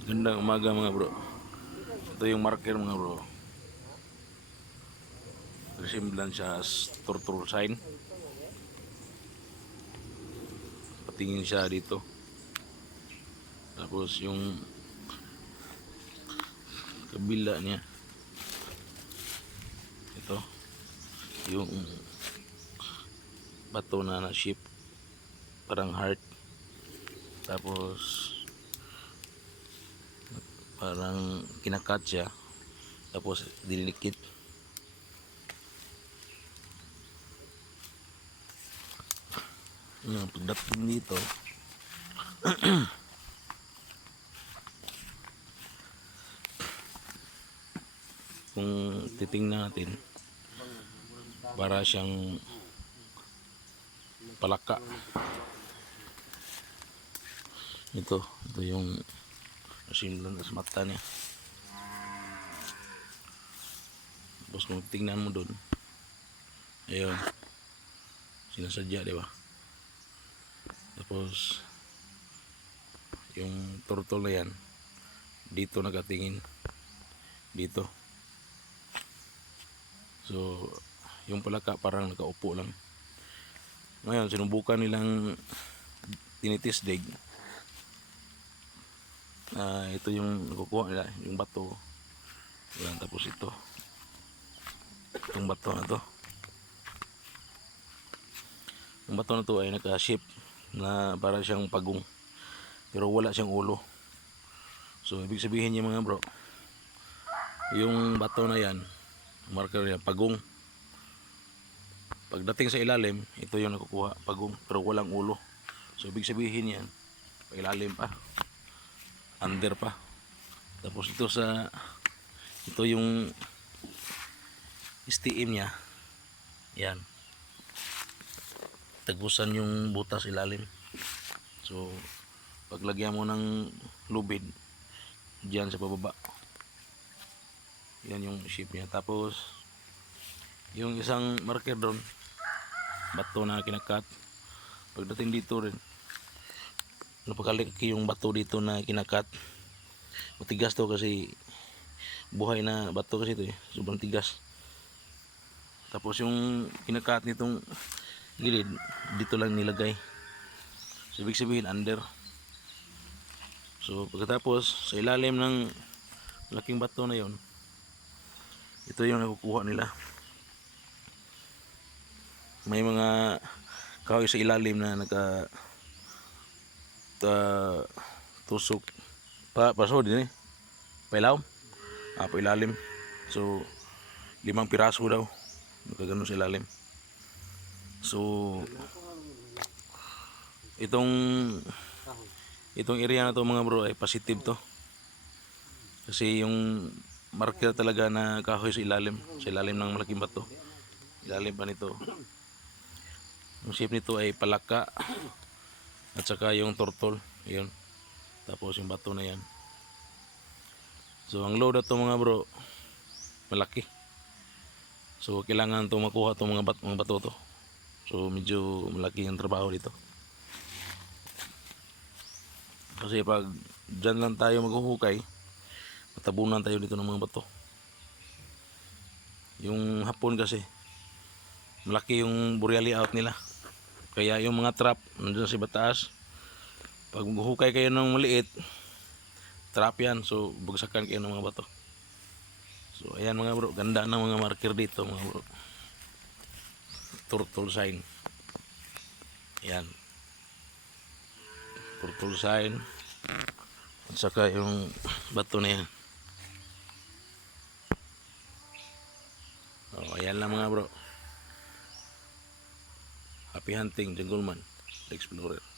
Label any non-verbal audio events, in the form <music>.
Gandang umaga mga bro. Ito yung marker mga bro. Resemblance siya as turtle sign. Patingin siya dito. Tapos yung kabila niya. Ito. Yung bato na na shape. Parang heart. Tapos parang kinakat siya. Tapos dililikit yung pagdating dito. <clears throat> Kung titingnan natin para siyang palaka. Ito ito yung Simlan sa mata niya. Tapos kung tingnan mo doon, ayun, sinasadya, di ba? Tapos, yung turtle na yan, dito nakatingin, dito. So, yung palaka parang nakaupo lang. Ngayon, sinubukan nilang tinitisdig Ah, ito yung nakukuha nila, yung bato. Yan, tapos ito. Itong bato na to. Yung bato na to ay naka-shape na para siyang pagong. Pero wala siyang ulo. So, ibig sabihin niya mga bro, yung bato na yan, marker yan, pagong. Pagdating sa ilalim, ito yung nakukuha, pagong, pero walang ulo. So, ibig sabihin yan, pailalim pa under pa. Tapos ito sa ito yung STM niya. Yan. Tagusan yung butas ilalim. So paglagyan mo ng lubid diyan sa pababa. Yan yung shape niya. Tapos yung isang marker doon bato na kinakat. Pagdating dito rin napakalaki yung bato dito na kinakat. Matigas to kasi buhay na bato kasi ito eh. Sobrang tigas. Tapos yung kinakat nitong gilid dito lang nilagay. So ibig sabihin under. So pagkatapos sa ilalim ng laking bato na yon ito yung nakukuha nila. May mga kahoy sa ilalim na naka uh, tusok. Pa paso din eh. Pailaw. Ah pa ilalim so limang piraso daw. Nakaganon sa ilalim. So itong itong area na to mga bro ay positive to. Kasi yung marker talaga na kahoy sa ilalim sa ilalim ng malaking bato ilalim pa nito. Yung shape nito ay palaka at saka yung turtle yun. Tapos yung bato na yan. So ang load na to mga bro malaki. So kailangan to makuha to mga, bat, mga bato to. So medyo malaki yung trabaho dito. Kasi pag dyan lang tayo maghuhukay matabunan tayo dito ng mga bato. Yung hapon kasi malaki yung boreal out nila kaya yung mga trap nandun sa bataas. Pag hukay kayo ng maliit trap yan. So bugsakan kayo ng mga bato. So ayan mga bro ganda ng mga marker dito mga bro. Turtle sign. Yan turtle sign. At saka yung bato na yan. Oh, ayan lang mga bro Happy hunting, Jungle Man, Explorer.